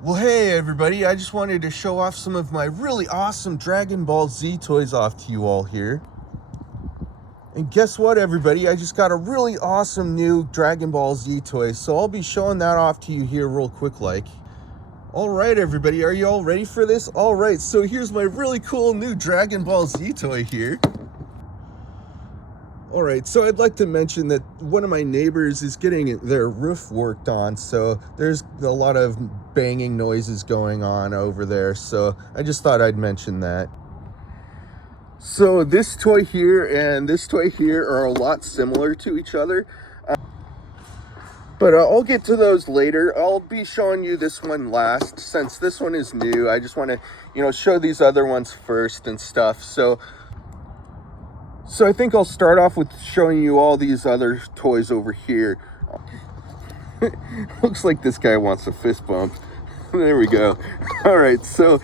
Well, hey everybody, I just wanted to show off some of my really awesome Dragon Ball Z toys off to you all here. And guess what everybody, I just got a really awesome new Dragon Ball Z toy, so I'll be showing that off to you here real quick like. Alright everybody, are you all ready for this? Alright, so here's my really cool new Dragon Ball Z toy here. Alright, so I'd like to mention that one of my neighbors is getting their roof worked on, so there's a lot of banging noises going on over there, so I just thought I'd mention that. So this toy here and this toy here are a lot similar to each other, but I'll get to those later. I'll be showing you this one last, since this one is new. I just want to, show these other ones first and stuff, so I think I'll start off with showing you all these other toys over here. Looks like this guy wants a fist bump. There we go. All right, so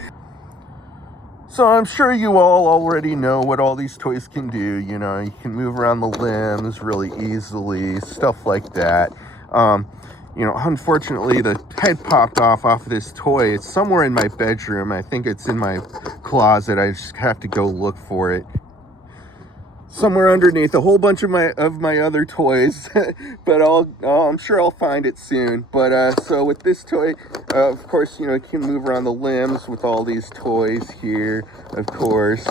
I'm sure you all already know what all these toys can do. You can move around the limbs really easily, stuff like that. Unfortunately, the head popped off of this toy. It's somewhere in my bedroom. I think it's in my closet. I just have to go look for it. Somewhere underneath a whole bunch of my other toys, but I'm sure I'll find it soon. But so with this toy, of course, you can move around the limbs with all these toys here, of course,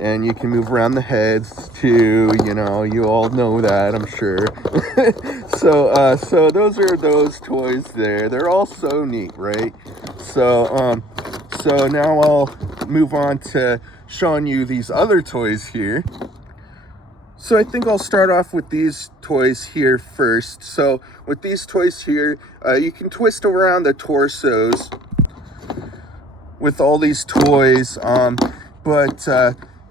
and you can move around the heads too. You all know that, I'm sure. So those are those toys there. They're all so neat, right? So now I'll move on to showing you these other toys here. So I think I'll start off with these toys here first. So with these toys here, you can twist around the torsos with all these toys, but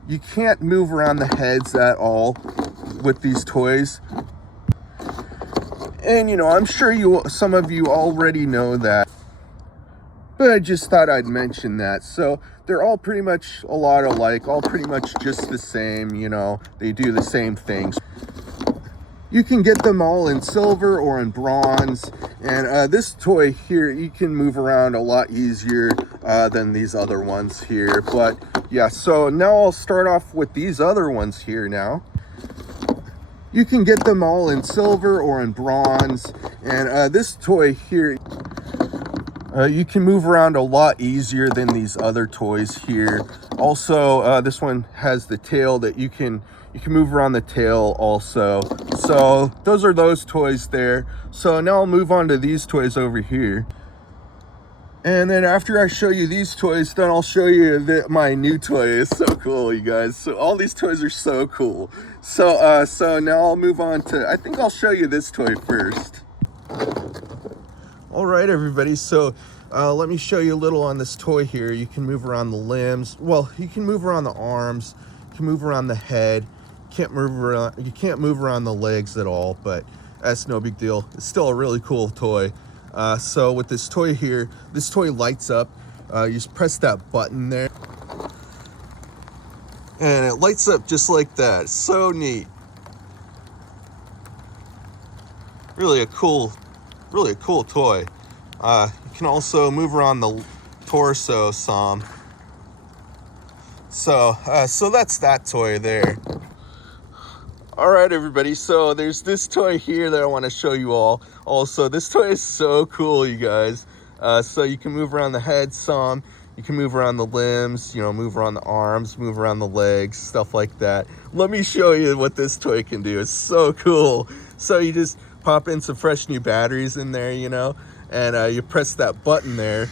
you can't move around the heads at all with these toys. And I'm sure some of you already know that, but I just thought I'd mention that. So they're all pretty much a lot alike, all pretty much just the same, they do the same things. You can get them all in silver or in bronze, and this toy here, you can move around a lot easier than these other ones here. But yeah, so now I'll start off with these other ones here now. You can get them all in silver or in bronze, and this toy here, you can move around a lot easier than these other toys here. Also, this one has the tail that you can move around the tail also. So those are those toys there. So now I'll move on to these toys over here. And then after I show you these toys, then I'll show you my new toy. It's so cool, you guys. So all these toys are so cool. So now I'll move on to, I think I'll show you this toy first. All right, everybody, so let me show you a little on this toy here. You can move around the limbs. Well, you can move around the arms. You can move around the head. You can't move around the legs at all, but that's no big deal. It's still a really cool toy. So with this toy here, this toy lights up. You just press that button there, and it lights up just like that. It's so neat. Really a cool toy. You can also move around the torso some. So that's that toy there. All right, everybody. So there's this toy here that I want to show you all. Also, this toy is so cool, you guys. So you can move around the head some. You can move around the limbs, move around the arms, move around the legs, stuff like that. Let me show you what this toy can do. It's so cool. So you just pop in some fresh new batteries in there, and you press that button there.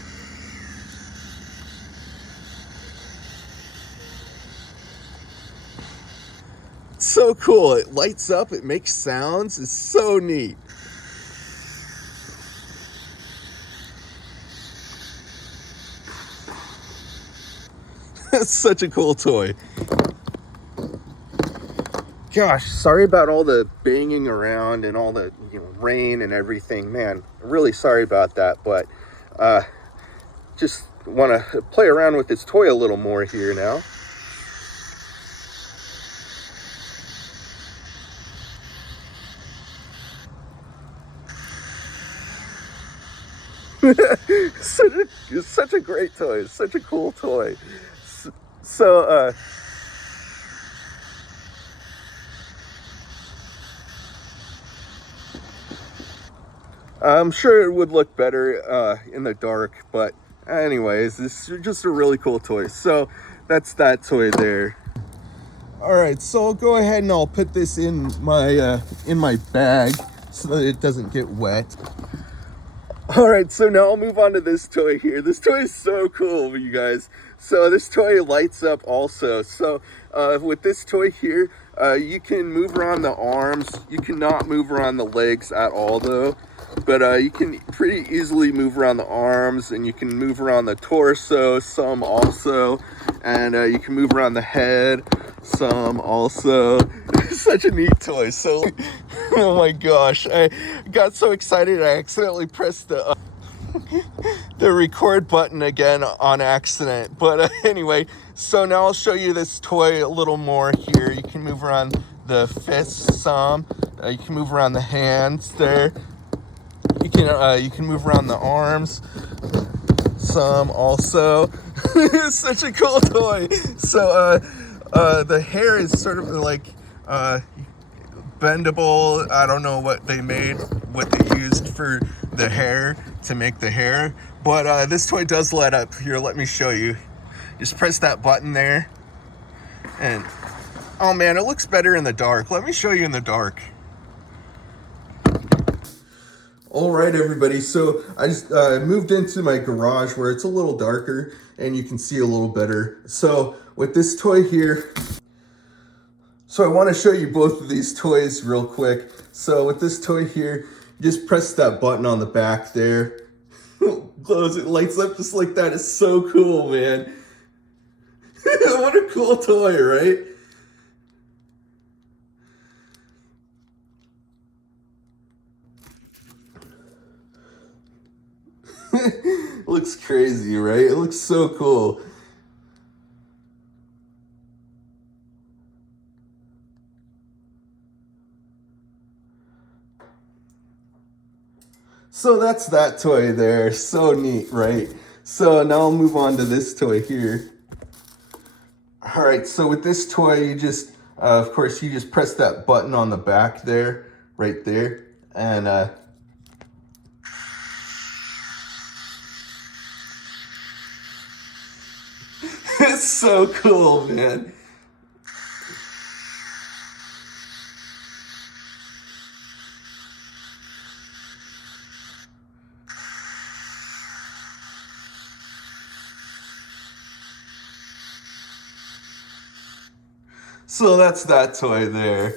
It's so cool. It lights up, it makes sounds. It's so neat. It's such a cool toy. Gosh, sorry about all the banging around and all the rain and everything, man. Really sorry about that, but just want to play around with this toy a little more here now. Such a great toy. Such a cool toy. So, I'm sure it would look better in the dark, but anyways, this is just a really cool toy. So that's that toy there. All right, so I'll go ahead and I'll put this in my bag so that it doesn't get wet. All right, so now I'll move on to this toy here. This toy is so cool, you guys. So this toy lights up also. So with this toy here, you can move around the arms. You cannot move around the legs at all though. But you can pretty easily move around the arms, and you can move around the torso, some also. And you can move around the head, some also. Such a neat toy. So, oh my gosh, I got so excited I accidentally pressed the record button again on accident. But anyway, so now I'll show you this toy a little more here. You can move around the fists some. You can move around the hands there. You can move around the arms some also. Such a cool toy. So the hair is sort of like bendable. I don't know what they used for the hair to make the hair, but this toy does light up. Here, let me show you. Just press that button there, and oh man, it looks better in the dark. Let me show you in the dark. All right, everybody, so I just moved into my garage where it's a little darker and you can see a little better. So with this toy here, so I want to show you both of these toys real quick. So with this toy here, just press that button on the back there. Glows, it lights up just like that. It's so cool, man. What a cool toy, right? Looks crazy, right? It looks so cool. So that's that toy there. So neat, right? So now I'll move on to this toy here. All right, so with this toy, you just, of course, you just press that button on the back there, right there, and it's so cool, man. So that's that toy there.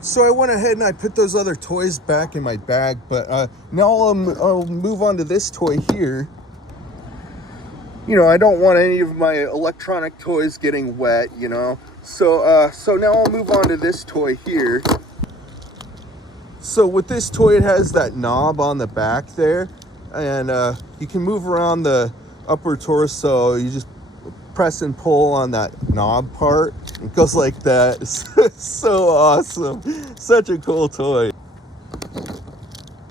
So I went ahead and I put those other toys back in my bag, but now I'll move on to this toy here. You know, I don't want any of my electronic toys getting wet, you know. So now I'll move on to this toy here. So with this toy, it has that knob on the back there, and you can move around the upper torso. You just press and pull on that knob part. It goes like that. It's so awesome. Such a cool toy.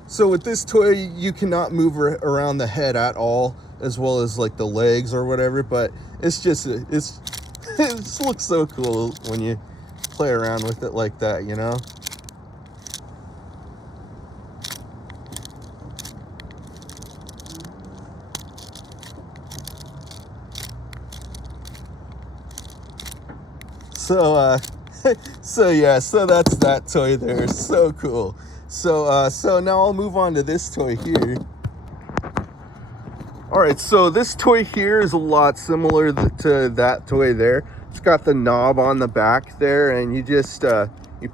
So with this toy, you cannot move around the head at all, as well as like the legs or whatever, but it just looks so cool when you play around with it like that, you know? So so that's that toy there. So cool. So now I'll move on to this toy here. All right, so this toy here is a lot similar to that toy there. It's got the knob on the back there, and you just you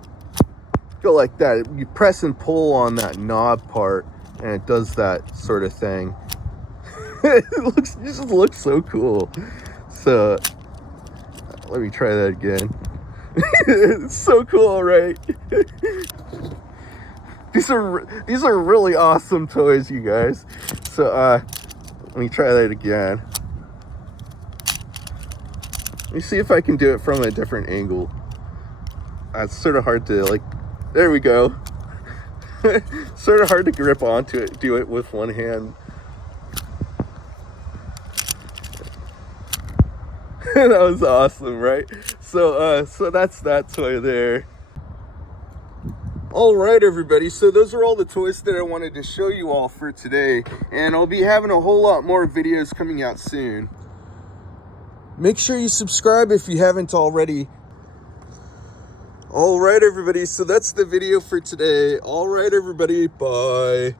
go like that. You press and pull on that knob part, and it does that sort of thing. It just looks so cool. So let me try that again. It's so cool, right? These are really awesome toys, you guys. So let me try that again. Let me see if I can do it from a different angle. It's sort of hard to, like, there we go. Sort of hard to grip onto it, do it with one hand. That was awesome, right? So that's that toy there. All right, everybody, so those are all the toys that I wanted to show you all for today, and I'll be having a whole lot more videos coming out soon. Make sure you subscribe if you haven't already. All right, everybody, so that's the video for today. All right, everybody, bye.